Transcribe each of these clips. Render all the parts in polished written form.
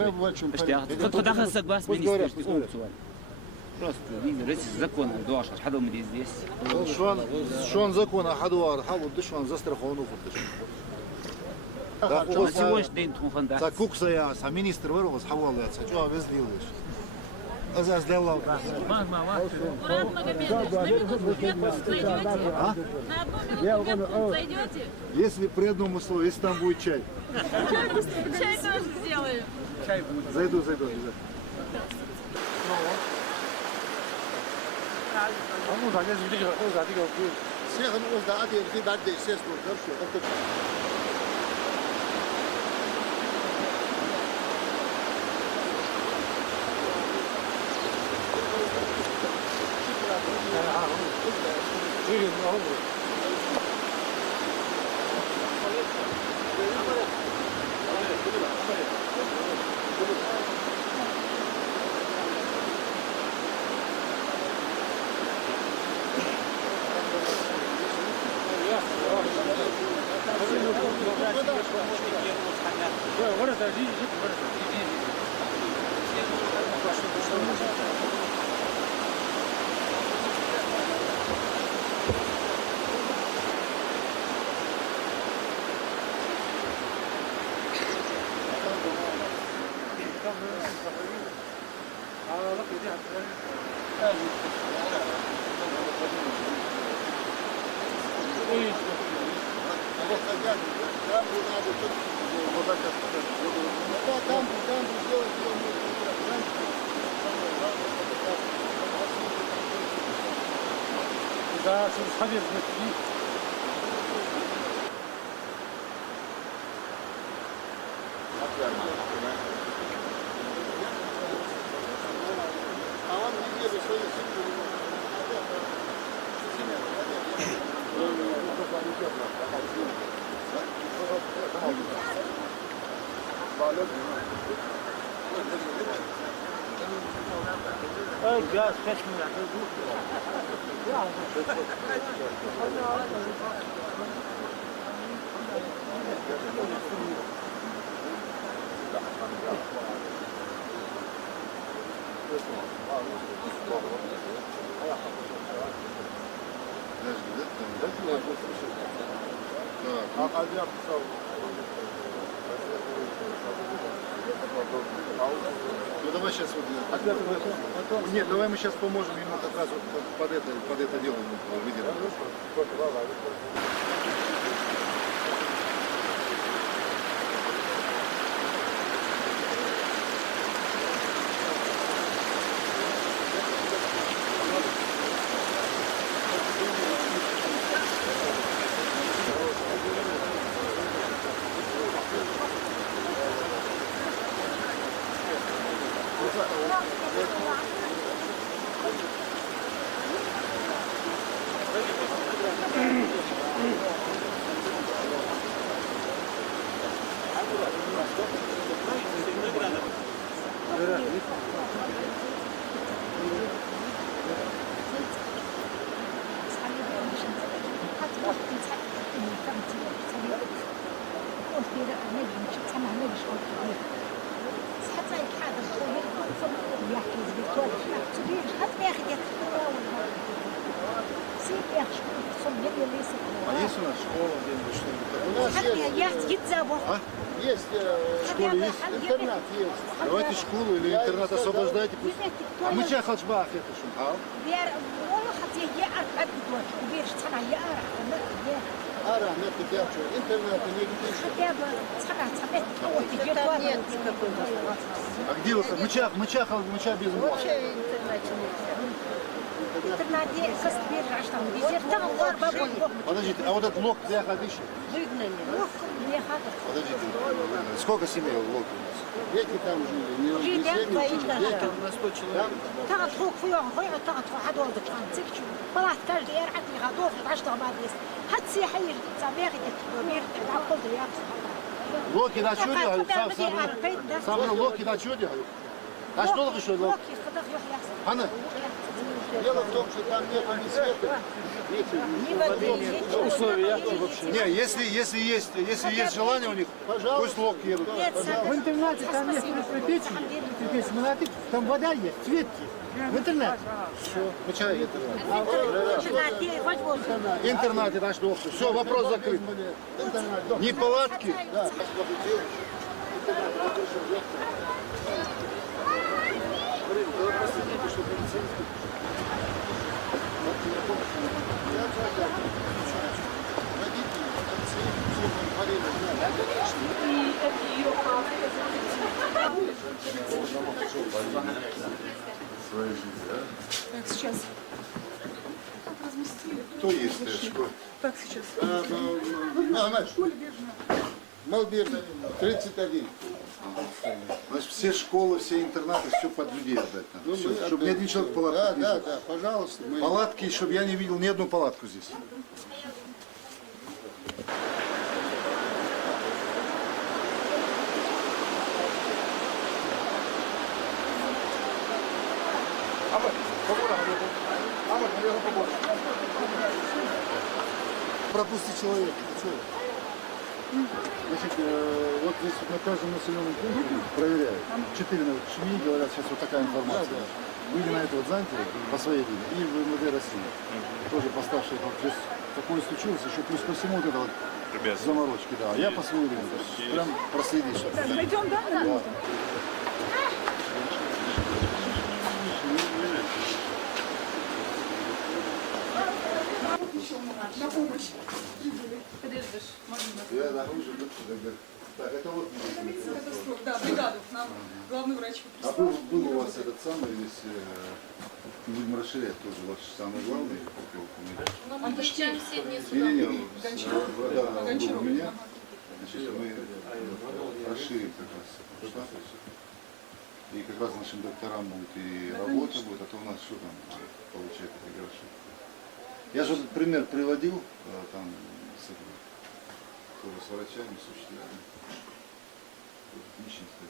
рабочим. Просто закон дуашар хадомри здесь. Шон закон хадуар хаву дышван застраховану футыш. Сегодня день тунханда. За куксая, са министр вырвал с хавалы, sa чё везлилыш. Аз сделал. Мурат Магомедович, на минутку зайдете? А? На одну минутку зайдете? Если при одном условии, если там будет чай. Чай тоже сделаем. Зайду, обязательно. Да, сходи, gaz kaçmıyor. Ну давай сейчас вот. Нет, давай мы сейчас поможем ему как раз вот под это дело выделаем. А есть у нас школа где-нибудь что-нибудь? У нас есть в школе есть интернат есть. Давайте школу или интернат освобождайте. А мы сейчас хачбах это что? Ара, нет, я что, интернат не где. Там нет никакой А где вы? Мычах без мочи. Вообще интернете нельзя. Подождите, а вот этот лог для ходыщи? Выгнали. Подождите, сколько семей в логе у нас? Дети там жили. Жили, твои даже. На 100 человек. تاخذ فوق فيهم غير تاخذ واحد ولد كان تكشف طلعت كاش داير عندي غادوف عشت ما ديس هاد سيحي تبيغ يتمير تعقل يا Локи на чуде, сам локи на чуде. А что локи что? لوكي خدغ يحيى Ana. Дело в том, что там нет ни света, Ни воды, ничего. Условия вообще. Не, если есть желание у них, пусть лог едут. В интернате там есть припечь, монатык, там вода есть, цветки. В интернете. Ну, чай, Хоть воздух. интернате, значит, все, вопрос закрыт. Ни палатки. Так, сейчас. Кто есть? Так, сейчас. Махмед, Малбир, 31. Значит, все школы, все интернаты, все под людей отдать надо. Ну, мы Чтобы ни один человек в палатках не жил. Да, пожалуйста. Мы... Палатки, чтобы я не видел ни одну палатку здесь. Пропусти человека. Значит, вот здесь вот на каждом населенном пункте проверяют. 4 ШМИ говорят, сейчас вот такая информация. Были на это вот заняты по своей линии и в МВД России. Тоже поставшие, то есть такое случилось, еще плюс ко всему вот это вот заморочки, да. А я по своей линии, то есть прям проследишь. Пойдем, да? Да. На помощь. Я нахожу, так, это вот. Да, бригаду. Нам главный врач А был у вас этот самый, если будем расширять тоже, ваш самый главный, как его фамилия? Но мы приезжаем все дни сюда. Не-не-не, Гончаров. да, был Гончаров. у меня. Значит, мы расширим как раз штат. И как раз нашим докторам будет и работа будет, а то у нас что там получается хорошо. Я же этот пример приводил, там с врачами, с учителями. Нищенство.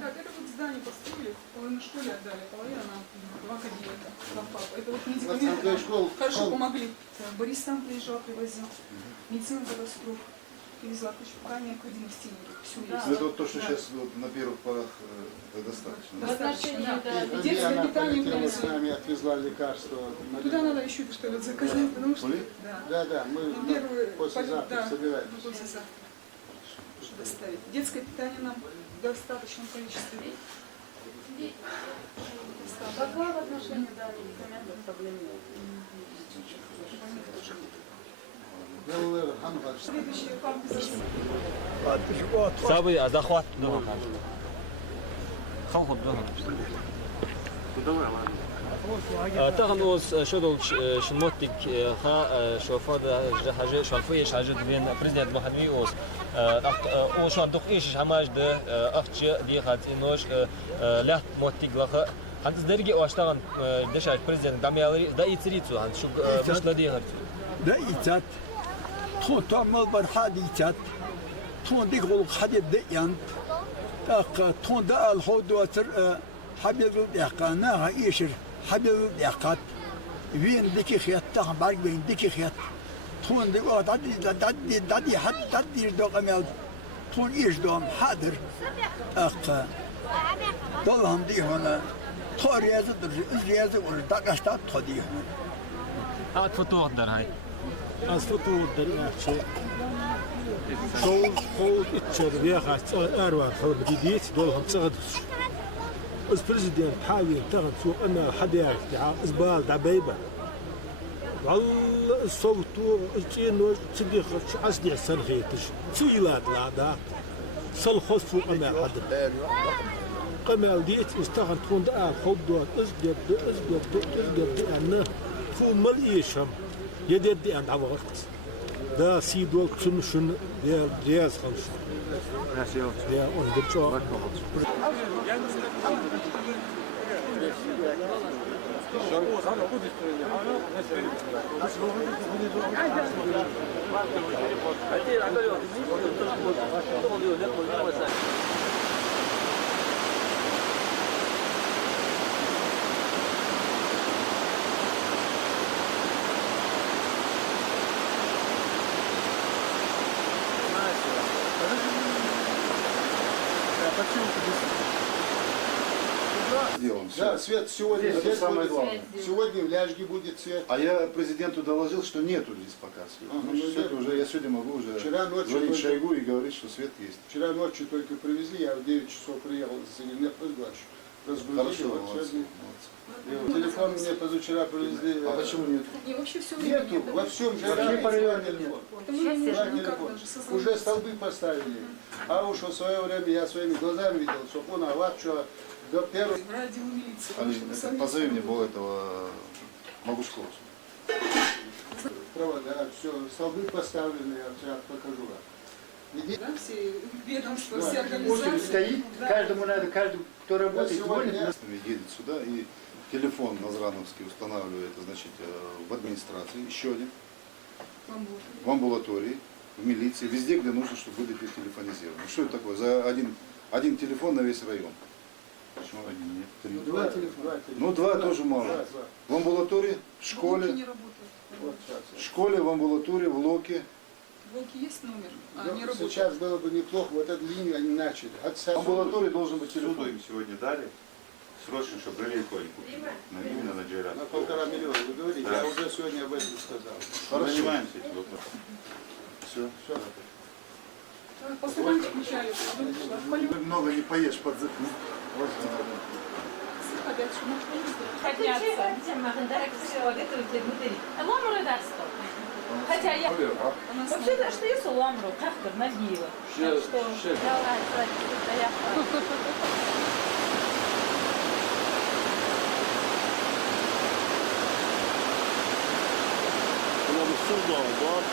Так, это вот здание построили, половину школе отдали, половину нам в академии. Это вот медикаменты нам хорошо помогли. Борис сам приезжал, привозил. Медицина катастроф. Привезла кучу, пока необходимо в стене. Все есть. Это вот то, что сейчас вот на первых порах достаточно. да? Достаточно, да. И Детское она питание полетела с привезли. нами, отвезла лекарства. Туда надо еще что-то заказать, потому что... Были? Да. Да, мы Ну, первый, послезавтра да, собираемся. ну, послезавтра. Доставить. Детское питание нам в достаточном количестве. Какое в отношении медикаментов проблем нет? Следующий этап здесь. صابي أزخوات خوف بدهم تغنوز شدول شنموتك خا شوفا حاجة شوفيش حاجة بين بريزيدنت محمد أوس أو شو عندك إيش حماش ده أختي دي خات إنوش لا موتك لخا عند درجة واشتغل دش على بريزيدنت داميالري ده يتريتو عند شو مش لدي هرت ده إيتات تون تعمل برحاد إيتات تون ديك غلق حديد ديان تون ده الحود وتر حبيب الإحقانا إيشر حبيب الإحقات وين ديكي خيات تاع بارك وين ديكي خيات تون دي وقت دادي حد دادي دوق أميال تون إيش دوم حاضر دولهم دي هنا تو رياضة رياضة ولا داقشتا تو دي هنا فتوح در هاي Asfaltı derece. Şol içeri veya ervan falan بديت دولهم تصعدش. از بريزيدنت حاول تاخذ سوق انا حدا يعرف زبال دبيبه. والله الصوت انه تصدق عصدي السنخيتش. سيلات لا دا. صل خصو انا حدا. قمال ديت استغن تكون دا حب دوت ازقد انا فو مليشم. يدي عند عوضت ده سيدول شن ده جاز خمس ده on the job Сделан. Всё. Да, свет сегодня, Это свет самое будет. главное. Сегодня в Ляжге будет свет. А я президенту доложил, что нету здесь пока света. Ага, Значит, ну, света нет. уже, я сегодня могу уже Вчера ночью звонить только- Шойгу и говорить, что свет есть. Вчера ночью только привезли, я в 9 часов приехал с Енепрыгвач. Разгрузили, Хорошо, вот молодцы, сегодня. молодцы. И вот телефон мне позавчера привезли. А почему нет? И вообще все время Нету, нет. во всем же Вообще телефон. Это мы не Брать можем никак телефон. даже созвониться. Уже столбы поставили. А уж в свое время я своими глазами видел, что он что до первого. Ради милиции. Алин, чтобы это сами позови мне не было этого Могушкова. Провода, все, столбы поставлены, я сейчас покажу. Иди. Да, все ведомства, Да. все Очередь организации. стоит, Да. каждому надо, каждый, кто работает, Сегодня звонит. едет сюда и телефон Назрановский устанавливает, значит, в администрации, еще один, Вам будет. в амбулатории, в милиции, везде, где нужно, чтобы были телефонизированы. Что это такое? За один телефон на весь район. Почему один? Нет, три. Два телефона. Ну, два тоже мало. Два. В амбулатории, в Волки школе, не работают. Вот сейчас. в школе, в амбулатории, в Локе. Волки есть номер, а Ну, не работают. сейчас было бы неплохо, вот эту линию они начали. В амбулатории должен быть Суду телефон. им сегодня дали, срочно, чтобы релейку они купили. Именно на Джейрат. На 1,5 миллиона, вы говорите, Да. я уже сегодня об этом сказал. Хорошо. Занимаемся этим вопросом. Все. Все. Послушайте, включали. Ты много не поешь под Опять что мы хотя я вообще-то что я саламру тахтар нагила что Ulan Mustafa Doğan,